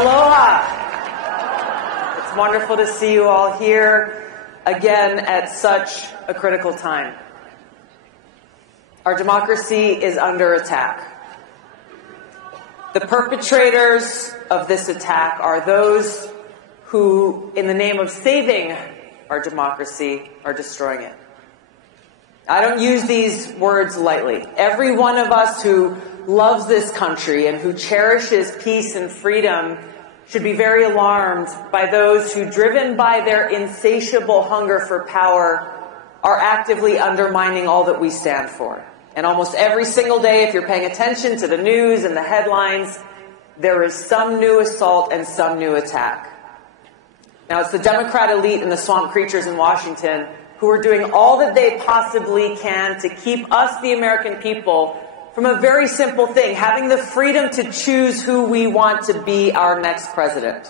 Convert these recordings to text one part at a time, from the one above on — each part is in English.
Aloha! It's wonderful to see you all here again at such a critical time. Our democracy is under attack. The perpetrators of this attack are those who, in the name of saving our democracy, are destroying it. I don't use these words lightly. Every one of us who loves this country and who cherishes peace and freedom should be very alarmed by those who, driven by their insatiable hunger for power, are actively undermining all that we stand for. And almost every single day, if you're paying attention to the news and the headlines, there is some new assault and some new attack. Now, it's the Democrat elite and the swamp creatures in Washington who are doing all that they possibly can to keep us, the American people, from a very simple thing, having the freedom to choose who we want to be our next president.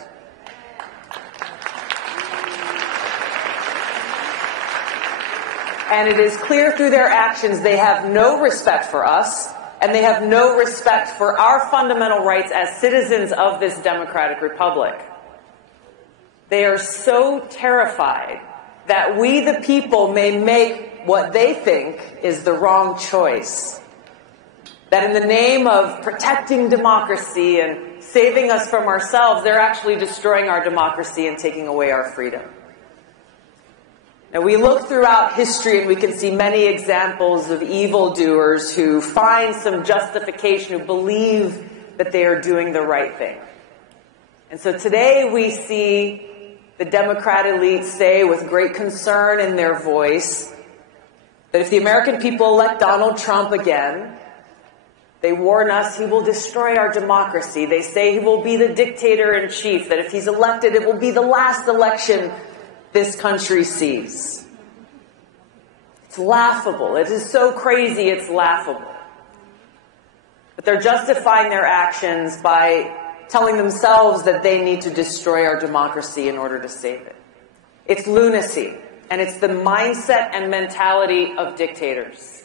And it is clear through their actions they have no respect for us, and they have no respect for our fundamental rights as citizens of this democratic republic. They are so terrified that we, the people, may make what they think is the wrong choice. That in the name of protecting democracy and saving us from ourselves, they're actually destroying our democracy and taking away our freedom. Now, we look throughout history and we can see many examples of evildoers who find some justification, who believe that they are doing the right thing. And so today we see the Democrat elite say with great concern in their voice that if the American people elect Donald Trump again, they warn us he will destroy our democracy. They say he will be the dictator-in-chief, that if he's elected, it will be the last election this country sees. It's laughable. It is so crazy, it's laughable. But they're justifying their actions by telling themselves that they need to destroy our democracy in order to save it. It's lunacy, and it's the mindset and mentality of dictators.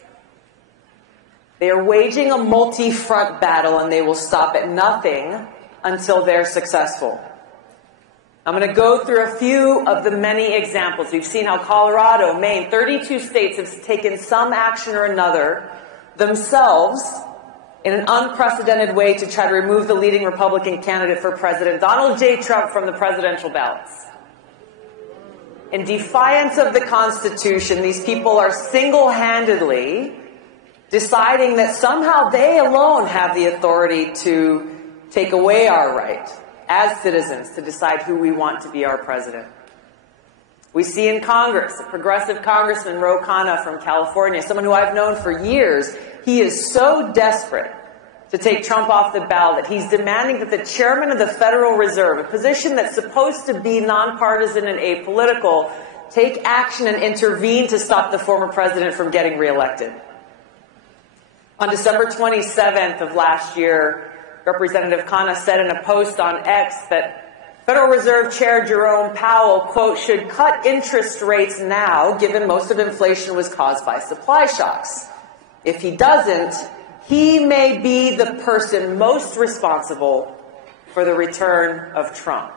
They are waging a multi-front battle, and they will stop at nothing until they're successful. I'm going to go through a few of the many examples. We've seen how Colorado, Maine, 32 states have taken some action or another themselves in an unprecedented way to try to remove the leading Republican candidate for president, Donald J. Trump, from the presidential ballots. In defiance of the Constitution, these people are single-handedly deciding that somehow they alone have the authority to take away our right as citizens to decide who we want to be our president. We see in Congress, a progressive congressman, Ro Khanna from California, someone who I've known for years. He is so desperate to take Trump off the ballot that he's demanding that the chairman of the Federal Reserve, a position that's supposed to be nonpartisan and apolitical, take action and intervene to stop the former president from getting reelected. On December 27th of last year, Representative Khanna said in a post on X that Federal Reserve Chair Jerome Powell, quote, should cut interest rates now, given most of inflation was caused by supply shocks. If he doesn't, he may be the person most responsible for the return of Trump.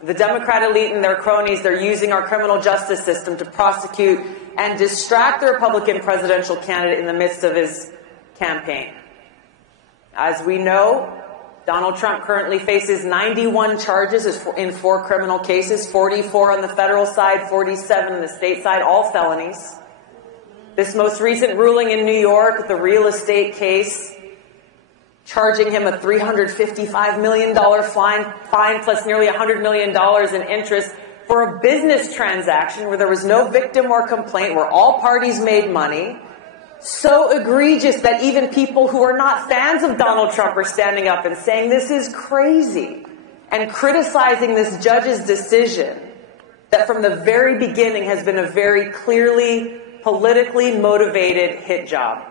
The Democrat elite and their cronies, they're using our criminal justice system to prosecute and distract the Republican presidential candidate in the midst of his campaign. As we know, Donald Trump currently faces 91 charges in 4 criminal cases, 44 on the federal side, 47 on the state side, all felonies. This most recent ruling in New York, the real estate case, charging him a $355 million fine plus nearly $100 million in interest for a business transaction where there was no victim or complaint, where all parties made money. So egregious that even people who are not fans of Donald Trump are standing up and saying this is crazy and criticizing this judge's decision that from the very beginning has been a very clearly politically motivated hit job.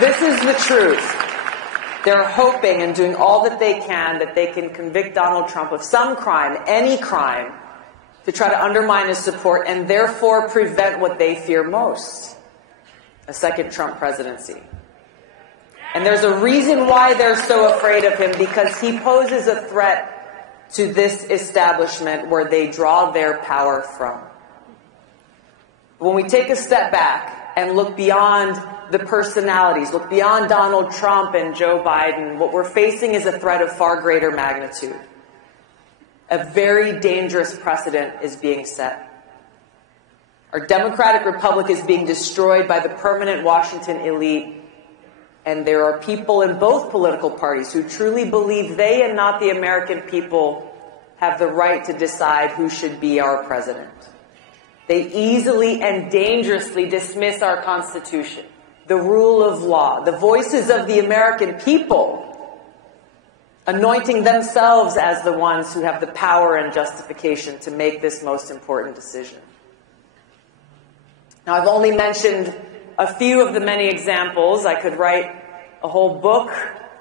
This is the truth. They're hoping and doing all that they can convict Donald Trump of some crime, any crime, to try to undermine his support and therefore prevent what they fear most, a second Trump presidency. And there's a reason why they're so afraid of him, because he poses a threat to this establishment where they draw their power from. When we take a step back and look beyond the personalities, look beyond Donald Trump and Joe Biden, what we're facing is a threat of far greater magnitude. A very dangerous precedent is being set. Our democratic republic is being destroyed by the permanent Washington elite, and there are people in both political parties who truly believe they and not the American people have the right to decide who should be our president. They easily and dangerously dismiss our Constitution, the rule of law, the voices of the American people, anointing themselves as the ones who have the power and justification to make this most important decision. Now, I've only mentioned a few of the many examples. I could write a whole book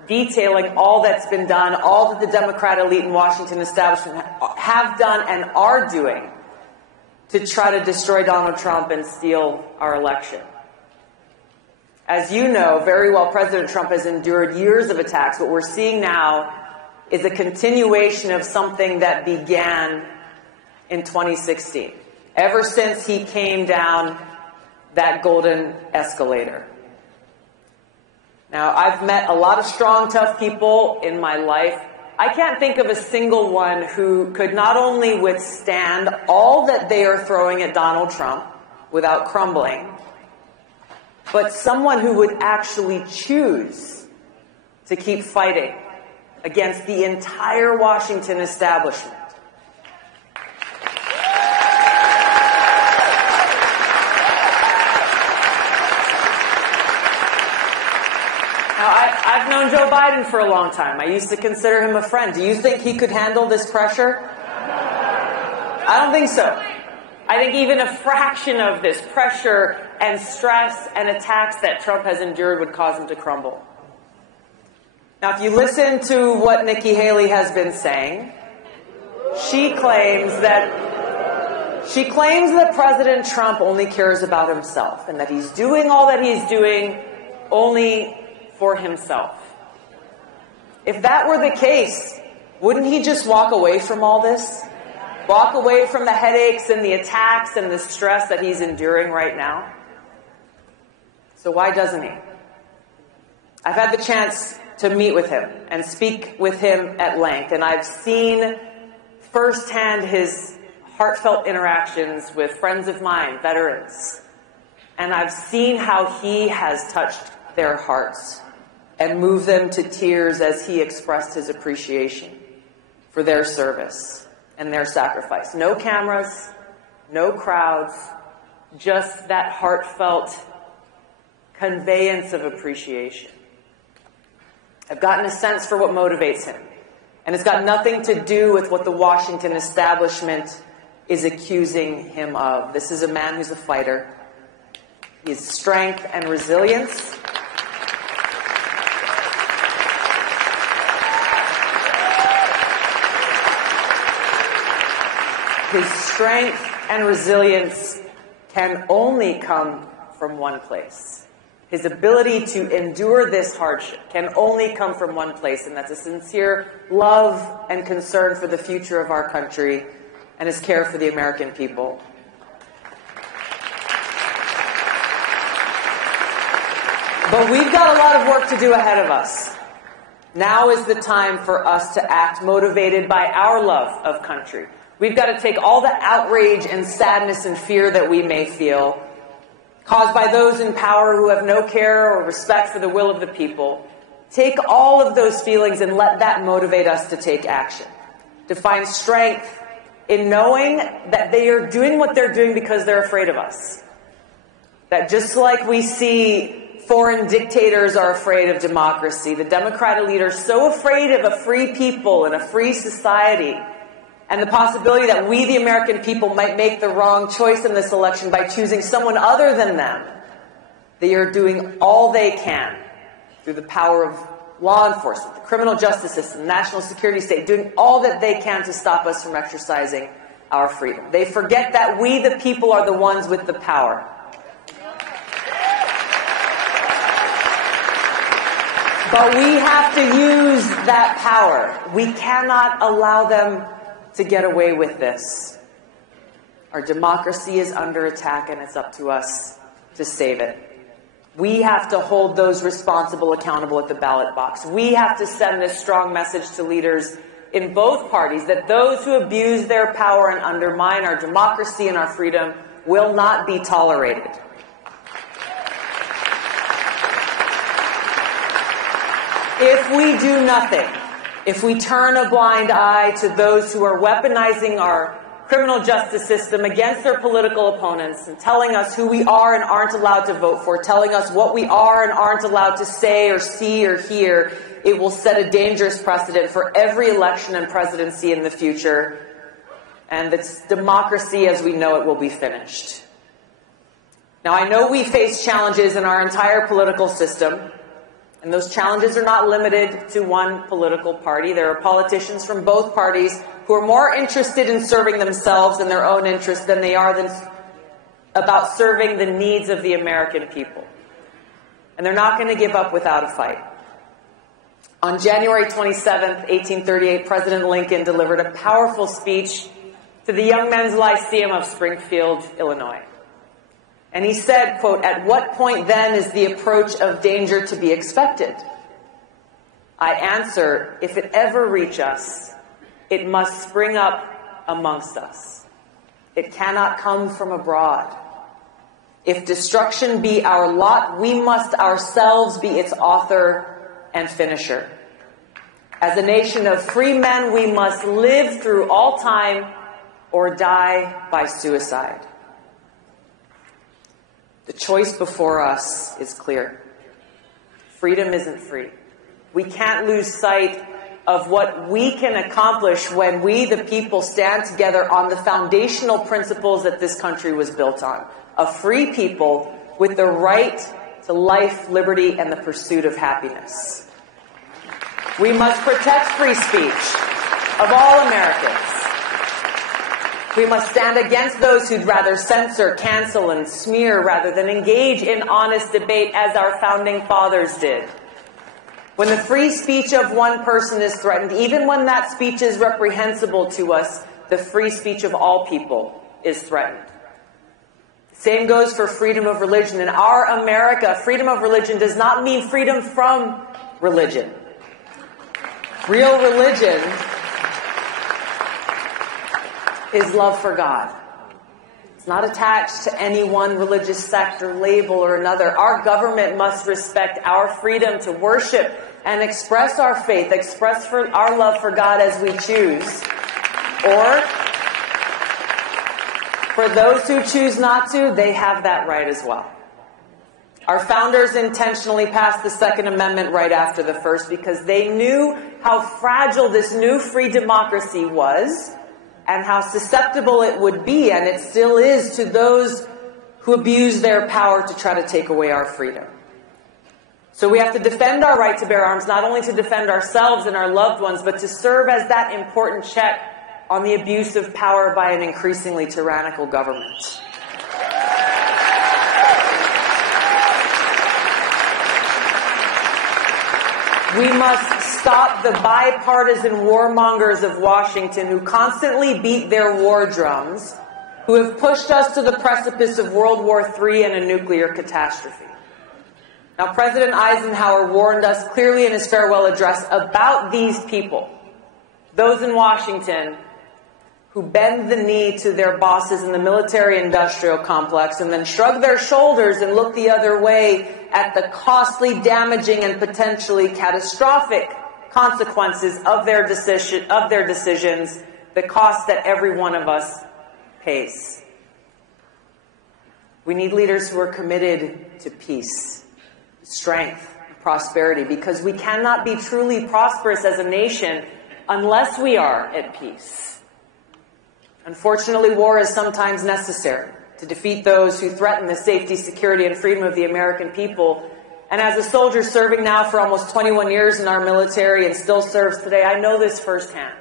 detailing all that's been done, all that the Democrat elite and Washington establishment have done and are doing to try to destroy Donald Trump and steal our election. As you know very well, President Trump has endured years of attacks. What we're seeing now is a continuation of something that began in 2016, ever since he came down that golden escalator. Now, I've met a lot of strong, tough people in my life. I can't think of a single one who could not only withstand all that they are throwing at Donald Trump without crumbling, but someone who would actually choose to keep fighting against the entire Washington establishment. Now, I've known Joe Biden for a long time. I used to consider him a friend. Do you think he could handle this pressure? I don't think so. I think even a fraction of this pressure and stress and attacks that Trump has endured would cause him to crumble. Now, if you listen to what Nikki Haley has been saying, she claims that President Trump only cares about himself and that he's doing all that he's doing only for himself. If that were the case, wouldn't he just walk away from all this? Walk away from the headaches and the attacks and the stress that he's enduring right now? So why doesn't he? I've had the chance to meet with him and speak with him at length, and I've seen firsthand his heartfelt interactions with friends of mine, veterans, and I've seen how he has touched their hearts and moved them to tears as he expressed his appreciation for their service and their sacrifice. No cameras, no crowds, just that heartfelt conveyance of appreciation. I've gotten a sense for what motivates him, and it's got nothing to do with what the Washington establishment is accusing him of. This is a man who's a fighter. His strength and resilience can only come from one place. His ability to endure this hardship can only come from one place, and that's a sincere love and concern for the future of our country and his care for the American people. But we've got a lot of work to do ahead of us. Now is the time for us to act motivated by our love of country. We've got to take all the outrage and sadness and fear that we may feel, caused by those in power who have no care or respect for the will of the people. Take all of those feelings and let that motivate us to take action, to find strength in knowing that they are doing what they're doing because they're afraid of us. That just like we see foreign dictators are afraid of democracy, the Democrat elite are so afraid of a free people and a free society, and the possibility that we, the American people, might make the wrong choice in this election by choosing someone other than them. They are doing all they can through the power of law enforcement, the criminal justice system, the national security state, doing all that they can to stop us from exercising our freedom. They forget that we, the people, are the ones with the power. But we have to use that power. We cannot allow them to get away with this. Our democracy is under attack, and it's up to us to save it. We have to hold those responsible accountable at the ballot box. We have to send this strong message to leaders in both parties that those who abuse their power and undermine our democracy and our freedom will not be tolerated. If we do nothing, if we turn a blind eye to those who are weaponizing our criminal justice system against their political opponents and telling us who we are and aren't allowed to vote for, telling us what we are and aren't allowed to say or see or hear, it will set a dangerous precedent for every election and presidency in the future. And this democracy as we know it will be finished. Now, I know we face challenges in our entire political system. And those challenges are not limited to one political party. There are politicians from both parties who are more interested in serving themselves and their own interests than they are about serving the needs of the American people. And they're not going to give up without a fight. On January 27th, 1838, President Lincoln delivered a powerful speech to the Young Men's Lyceum of Springfield, Illinois. And he said, quote, "At what point then is the approach of danger to be expected? I answer, if it ever reach us, it must spring up amongst us. It cannot come from abroad. If destruction be our lot, we must ourselves be its author and finisher. As a nation of free men, we must live through all time or die by suicide." The choice before us is clear. Freedom isn't free. We can't lose sight of what we can accomplish when we, the people, stand together on the foundational principles that this country was built on. A free people with the right to life, liberty, and the pursuit of happiness. We must protect free speech of all Americans. We must stand against those who'd rather censor, cancel, and smear rather than engage in honest debate as our founding fathers did. When the free speech of one person is threatened, even when that speech is reprehensible to us, the free speech of all people is threatened. Same goes for freedom of religion. In our America, freedom of religion does not mean freedom from religion. Real religion is love for God. It's not attached to any one religious sect or label or another. Our government must respect our freedom to worship and express our faith, express our love for God as we choose. Or, for those who choose not to, they have that right as well. Our founders intentionally passed the Second Amendment right after the First because they knew how fragile this new free democracy was and how susceptible it would be, and it still is, to those who abuse their power to try to take away our freedom. So we have to defend our right to bear arms, not only to defend ourselves and our loved ones, but to serve as that important check on the abuse of power by an increasingly tyrannical government. We must stop the bipartisan warmongers of Washington who constantly beat their war drums, who have pushed us to the precipice of World War III and a nuclear catastrophe. Now, President Eisenhower warned us clearly in his farewell address about these people, those in Washington who bend the knee to their bosses in the military-industrial complex and then shrug their shoulders and look the other way at the costly, damaging, and potentially catastrophic consequences of their decisions, the cost that every one of us pays. We need leaders who are committed to peace, strength, and prosperity, because we cannot be truly prosperous as a nation unless we are at peace. Unfortunately, war is sometimes necessary to defeat those who threaten the safety, security, and freedom of the American people. And as a soldier serving now for almost 21 years in our military and still serves today, I know this firsthand.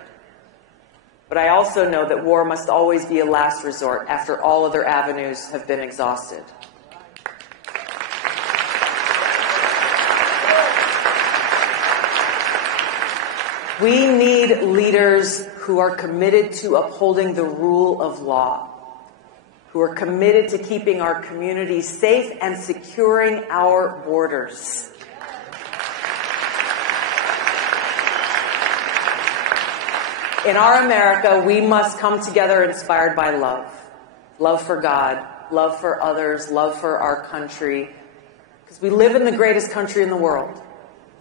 But I also know that war must always be a last resort after all other avenues have been exhausted. We need leaders who are committed to upholding the rule of law, who are committed to keeping our communities safe and securing our borders. In our America, we must come together inspired by love. Love for God, love for others, love for our country. Because we live in the greatest country in the world.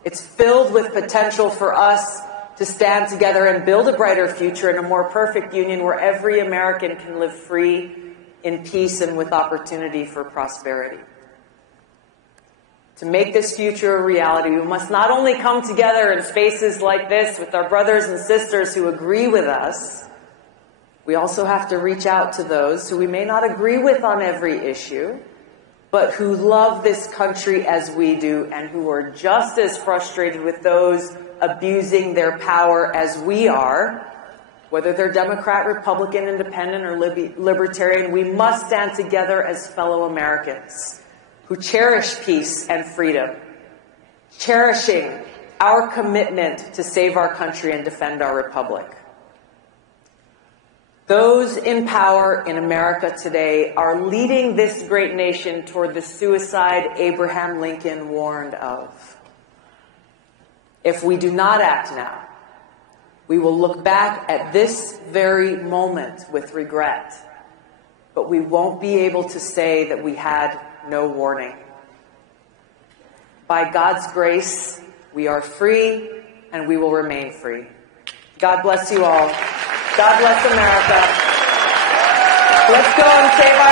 It's filled with potential for us to stand together and build a brighter future and a more perfect union where every American can live free, in peace, and with opportunity for prosperity. To make this future a reality, we must not only come together in spaces like this with our brothers and sisters who agree with us, we also have to reach out to those who we may not agree with on every issue, but who love this country as we do and who are just as frustrated with those abusing their power as we are. Whether they're Democrat, Republican, Independent, or Libertarian, we must stand together as fellow Americans who cherish peace and freedom, cherishing our commitment to save our country and defend our republic. Those in power in America today are leading this great nation toward the suicide Abraham Lincoln warned of. If we do not act now, we will look back at this very moment with regret, but we won't be able to say that we had no warning. By God's grace, we are free and we will remain free. God bless you all. God bless America. Let's go and save our